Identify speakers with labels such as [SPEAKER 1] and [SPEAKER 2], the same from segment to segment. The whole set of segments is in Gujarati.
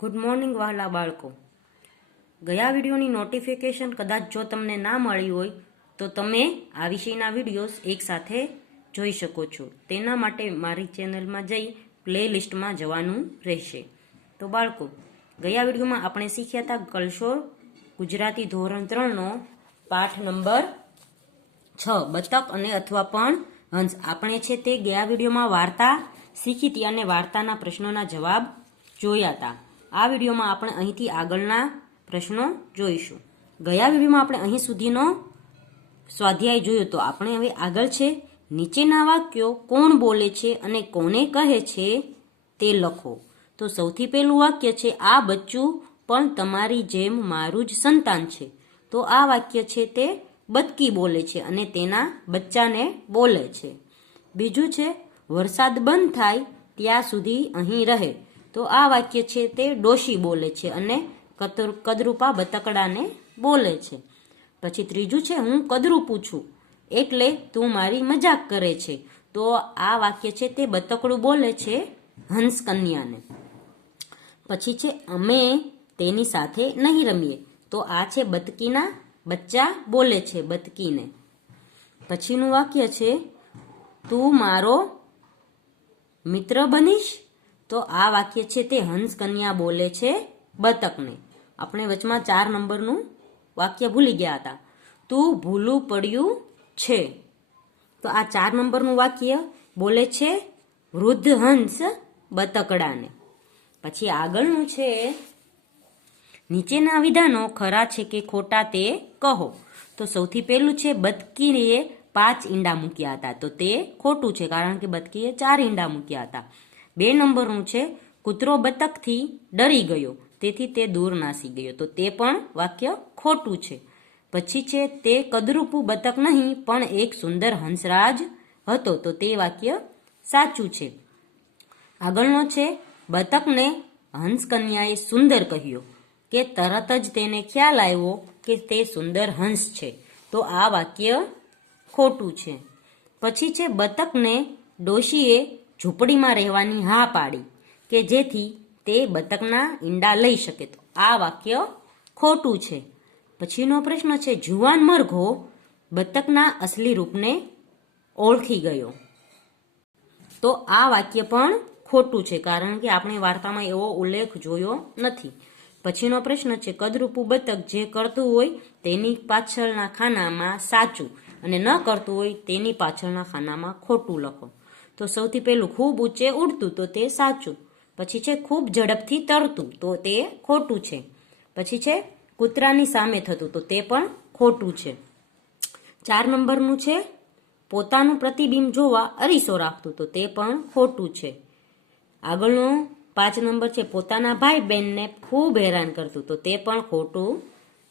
[SPEAKER 1] ગુડ મોર્નિંગ વહાલા બાળકો. ગયા વિડીયોની નોટિફિકેશન કદાચ જો તમને ના મળી હોય, તો તમે આ વિષયના વિડીયોઝ એકસાથે જોઈ શકો છો. તેના માટે મારી ચેનલમાં જઈ પ્લે લિસ્ટમાં જવાનું રહેશે. તો બાળકો, ગયા વિડીયોમાં આપણે શીખ્યા હતા કલશોર, ગુજરાતી ધોરણ ત્રણનો પાઠ નંબર છ. બતક અને અથવા પણ હંસ આપણે છે તે ગયા વિડીયોમાં વાર્તા શીખી હતી અને વાર્તાના પ્રશ્નોના જવાબ જોયા હતા. આ વિડીયોમાં આપણે અહીંથી આગળના પ્રશ્નો જોઈશું. ગયા વિડીયોમાં આપણે અહીં સુધીનો સ્વાધ્યાય જોયો તો આપણે હવે આગળ છે. નીચેના વાક્યો કોણ બોલે છે અને કોને કહે છે તે લખો. તો સૌથી પહેલું વાક્ય છે, આ બચ્ચું પણ તમારી જેમ મારું જ સંતાન છે. તો આ વાક્ય છે તે બતકી બોલે છે અને તેના બચ્ચાને બોલે છે. બીજું છે, વરસાદ બંધ થાય ત્યાં સુધી અહીં રહે. તો આ વાક્ય છે તે ડોશી બોલે છે અને કતર કદરૂપા બતકડાને બોલે છે. પછી ત્રીજું છે, હું કદરૂપું છું. એટલે તું મારી મજાક કરે છે. તો આ વાક્ય છે તે બતકડું બોલે છે હંસ કન્યાને પછી છે, અમે તેની સાથે નહીં રમીએ. તો આ છે બતકીના બચ્ચા બોલે છે બતકીને. પછીનું વાક્ય છે, તું મારો મિત્ર બનીશ? તો આ વાક્ય છે તે હંસ કન્યા બોલે છે બતકને. આપણે વચમાં ચાર નંબરનું વાક્ય ભૂલી ગયા હતા. તું ભૂલું પડ્યું છે. તો આ ચાર નંબરનું વાક્ય બોલે છે વૃદ્ધ હંસ બતકડાને. પછી આગળનું છે, નીચેના વિધાનો ખરા છે કે ખોટા તે કહો. તો સૌથી પહેલું છે, બતકીએ પાંચ ઈંડા મૂક્યા હતા. તો તે ખોટું છે કારણ કે બતકીએ ચાર ઈંડા મૂક્યા હતા. બે નંબરનું છે, કૂતરો બતકથી ડરી ગયો, તેથી તે દૂર નાસી ગયો. તો તે પણ વાક્ય ખોટું છે. પછી છે, તે કદરૂપું બતક નહીં, પણ એક સુંદર હંસરાજ હતો. તો તે વાક્ય સાચું છે. આગળનો છે, બતકને હંસકન્યાએ સુંદર કહ્યો કે તરત જ તેને ખ્યાલ આવ્યો કે તે સુંદર હંસ છે. તો આ વાક્ય ખોટું છે. પછી છે, બતકને ડોશીએ ઝૂંપડીમાં રહેવાની હા પાડી કે જેથી તે બતકના ઈંડા લઈ શકે. તો આ વાક્ય ખોટું છે. પછીનો પ્રશ્ન છે, જુવાન મરઘો બતકના અસલી રૂપને ઓળખી ગયો. તો આ વાક્ય પણ ખોટું છે, કારણ કે આપણે વાર્તામાં એવો ઉલ્લેખ જોયો નથી. પછીનો પ્રશ્ન છે, કદરૂપું બતક જે કરતું હોય તેની પાછળના ખાનામાં સાચું અને ન કરતું હોય તેની પાછળના ખાનામાં ખોટું લખો. તો સૌથી પહેલું ખૂબ ઊંચે ઉડતું તો તે સાચું. પછી છે ખૂબ ઝડપથી તરતું તો તે ખોટું છે. પછી છે કૂતરાની સામે થતું તો તે પણ ખોટું છે. ચાર નંબરનું છે પોતાનું પ્રતિબિંબ જોવા અરીસો રાખતું તો તે પણ ખોટું છે. આગળનો પાંચ નંબર છે પોતાના ભાઈ બહેનને ખૂબ હેરાન કરતું તો તે પણ ખોટું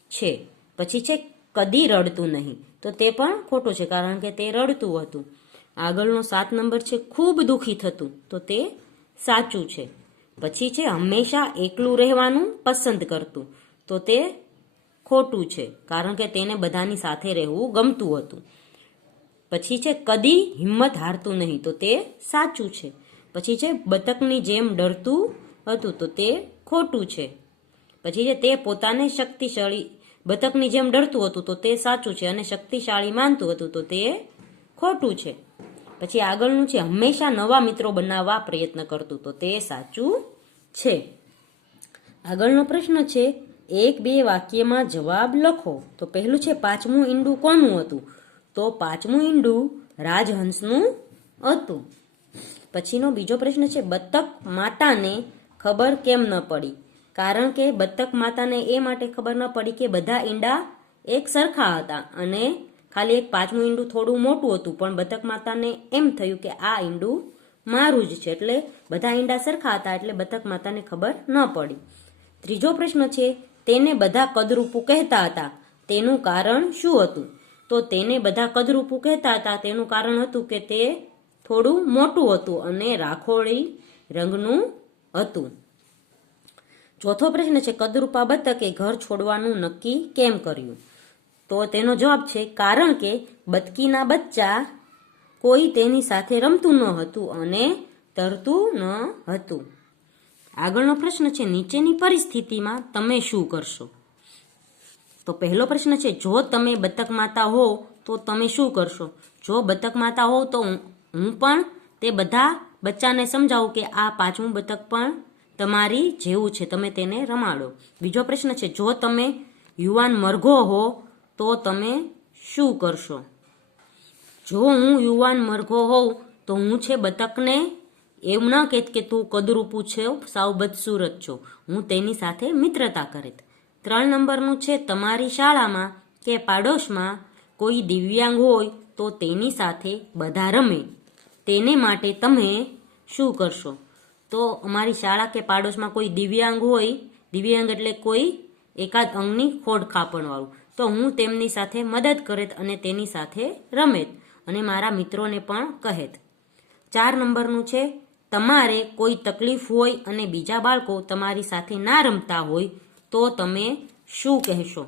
[SPEAKER 1] છે. પછી છે કદી રડતું નહીં તો તે પણ ખોટું છે કારણ કે તે રડતું હતું. આગળનો સાત નંબર છે, ખૂબ દુઃખી થતું. તો તે સાચું છે. પછી છે, હંમેશા એકલું રહેવાનું પસંદ કરતું. તો તે ખોટું છે, કારણ કે તેને બધાની સાથે રહેવું ગમતું હતું. પછી છે, કદી હિંમત હારતું નહીં. તો તે સાચું છે. પછી છે, બતકની જેમ ડરતું હતું. તો તે ખોટું છે. પછી છે, તે પોતાને શક્તિશાળી, બતકની જેમ ડરતું હતું. તો તે સાચું છે અને શક્તિશાળી માનતું હતું. તો તે ખોટું છે. પછી આગળનું છે, હંમેશા નવા મિત્રો બનાવવા પ્રયત્ન કરતું. તો તે સાચું છે. આગળનો પ્રશ્ન છે, એક બે વાક્યમાં જવાબ લખો. તો પહેલું છે, પાંચમું ઈંડું કોનું હતું? તો પાંચમું ઈંડું રાજહંસનું હતું. પછીનો બીજો પ્રશ્ન છે, બતક માતાને ખબર કેમ ન પડી? કારણ કે બતક માતાને એ માટે ખબર ન પડી કે બધા ઈંડા એક સરખા હતા અને ખાલી એક પાંચમું ઈંડું થોડું મોટું હતું, પણ બતક માતાને એમ થયું કે આ ઈંડું મારું જ છે. એટલે બધા ઈંડા સરખા હતા, એટલે બતક માતાને ખબર ન પડી. ત્રીજો પ્રશ્ન છે, તેને બધા કદરૂપું કહેતા હતા. તેનું કારણ શું હતું? તો તેને બધા કદરૂપું કહેતા હતા. તેનું કારણ હતું કે તે થોડું મોટું હતું અને રાખોળી રંગનું હતું. ચોથો પ્રશ્ન છે, કદરૂપા બતકે ઘર છોડવાનું નક્કી કેમ કર્યું? તો તેનો જવાબ છે, કારણ કે બતકીના બચ્ચા કોઈ તેની સાથે રમતું ન હતું અને તરતું ન હતું. આગળનો પ્રશ્ન છે, નીચેની પરિસ્થિતિમાં તમે શું કરશો? તો પહેલો પ્રશ્ન છે, જો તમે બતક માતા હો, તો તમે શું કરશો? જો બતક માતા હો, તો હું પણ તે બધા બચ્ચાને સમજાવું કે આ પાંચમું બતક પણ તમારી જેવું છે, તમે તેને રમાડો. બીજો પ્રશ્ન છે, જો તમે યુવાન મરઘો હો તો તમે શું કરશો? જો હું યુવાન મરઘો હોઉં, તો હું છે બતકને એમ ન કહેત કે તું કદરૂપું છે, સાવ બદસુરત છો. હું તેની સાથે મિત્રતા કરેત. ત્રણ નંબરનું છે, તમારી શાળામાં કે પાડોશમાં કોઈ દિવ્યાંગ હોય, તો તેની સાથે બધા રમે. તેને માટે તમે શું કરશો? તો અમારી શાળા કે પાડોશમાં કોઈ દિવ્યાંગ હોય, દિવ્યાંગ એટલે કોઈ એકાદ અંગની ખોડ ખાપણવાળું. તો હું તેમની સાથે મદદ કરેત અને તેની સાથે રમેત અને મારા મિત્રોને પણ કહેત. ચાર નંબરનું છે, તમારે કોઈ તકલીફ હોય અને બીજા બાળકો તમારી સાથે ના રમતા હોય તો તમે શું કહેશો?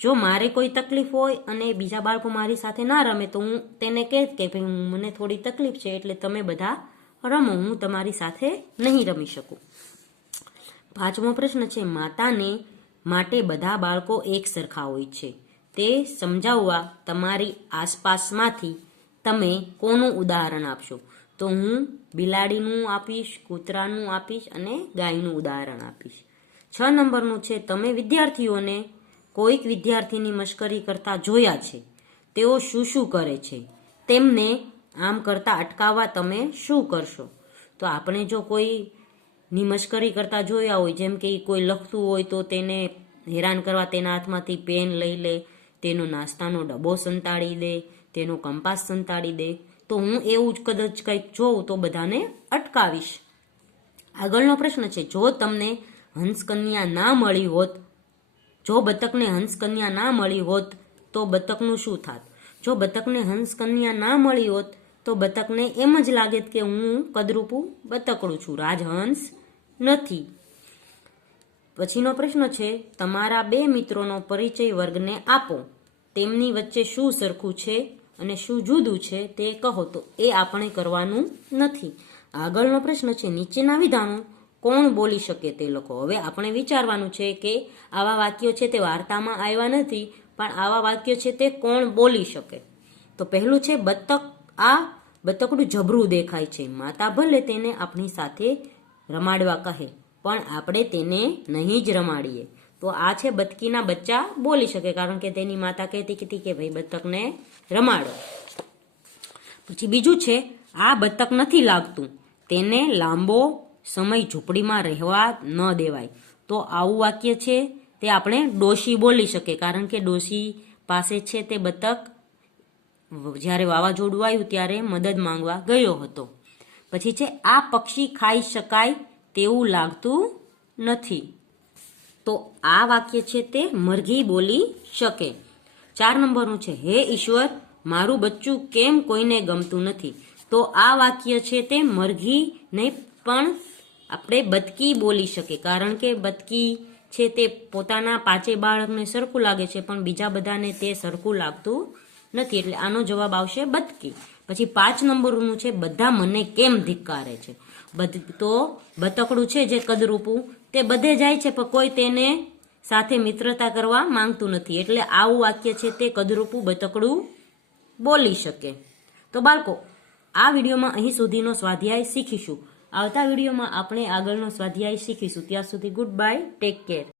[SPEAKER 1] જો મારે કોઈ તકલીફ હોય અને બીજા બાળકો મારી સાથે ના રમે તો હું તેને કહેત કે ભાઈ મને થોડી તકલીફ છે એટલે તમે બધા રમો, હું તમારી સાથે નહીં રમી શકું. પાંચમો પ્રશ્ન છે, માતાને માટે બધા બાળકો એક સરખા હોય છે. તે સમજાવવા તમારી આસપાસમાંથી તમે કોનું ઉદાહરણ આપશો? તો હું બિલાડીનું આપીશ, કૂતરાનું આપીશ અને ગાયનું ઉદાહરણ આપીશ. છ નંબરનું છે, તમે વિદ્યાર્થીઓને કોઈક વિદ્યાર્થીની મશ્કરી કરતા જોયા છે. તેઓ શું શું કરે છે? તેમને આમ કરતા અટકાવવા તમે શું કરશો? તો આપણે જો કોઈ ની મશ્કરી કરતા જોયા હોય. જેમ કે કોઈ લખતું હોય તો તેને હેરાન કરવા તેના હાથમાંથી પેન લઈ લે, તેનો નાસ્તાનો ડબ્બો સંતાડી દે, તેનો કંપાસ સંતાડી દે. તો હું એવું જ કદાચ કંઈક જોઉં તો બધાને અટકાવીશ. આગળનો પ્રશ્ન છે, જો તમને હંસકન્યા ના મળી હોત, જો બતકને હંસકન્યા ના મળી હોત, તો બતકનું શું થાત? જો બતકને હંસકન્યા ના મળી હોત, તો બતકને એમ જ લાગે કે હું કદરૂપું બતકડું છું. રાજહંસ નથી. પછીનો પ્રશ્ન છે, તમારા બે મિત્રોનો પરિચય વર્ગને આપો. તેમની વચ્ચે શું સરખું છે અને શું જુદું છે તે કહો તો એ આપણે કરવાનું નથી. આગળનો પ્રશ્ન છે, નીચેના વિધાનો કોણ બોલી શકે તે લખો. હવે આપણે વિચારવાનું છે કે આવા વાક્યો છે તે વાર્તામાં આવ્યા નથી, પણ આવા વાક્યો છે તે કોણ બોલી શકે? તો પહેલું છે, બતક આ બતકડું જબરું દેખાય છે. માતા ભલે તેને આપણી સાથે રમાડવા કહે. પણ આપણે તેને નહીં જ રમાડીએ. તો આ છે બતકીના બચ્ચા બોલી શકે, કારણ કે તેની માતા કહેતી કહેતી કે, ભાઈ બતકને રમાડો. પછી બીજું છે, આ બતક નથી લાગતું. તેને લાંબો સમય ઝૂંપડીમાં રહેવા ન દેવાય. તો આવું વાક્ય છે, તે આપણે ડોશી બોલી શકે, કારણ કે ડોશી પાસે છે તે બતક જ્યારે વાવાઝોડું આવ્યું ત્યારે મદદ માંગવા ગયો હતો. પછી છે, આ પક્ષી ખાઈ શકાય તેવું લાગતું નથી. તો આ વાક્ય છે તે મરઘી બોલી શકે. ચાર નંબરનું છે, હે ઈશ્વર, મારું બચ્ચું કેમ કોઈને ગમતું નથી? તો આ વાક્ય છે તે મરઘી નહીં પણ આપણે બતકી બોલી શકે કારણ કે બતકી છે તે પોતાના પાંચે બાળકને સરખું લાગે છે, પણ બીજા બધાને તે સરખું લાગતું નથી એટલે આનો જવાબ આવશે બતકી પછી પાંચ નંબરનું છે, બધા મને કેમ ધિક્કારે છે? બધ, તો બતકડું છે જે કદરૂપું, તે બધે જાય છે, પણ કોઈ તેને સાથે મિત્રતા કરવા માંગતું નથી. એટલે આવું વાક્ય છે, તે કદરૂપું બતકડું બોલી શકે. તો બાળકો, આ વિડીયોમાં અહીં સુધીનો સ્વાધ્યાય શીખીશું. આવતા વિડીયોમાં આપણે આગળનો સ્વાધ્યાય શીખીશું. ત્યાં સુધી ગુડ બાય ટેક કેર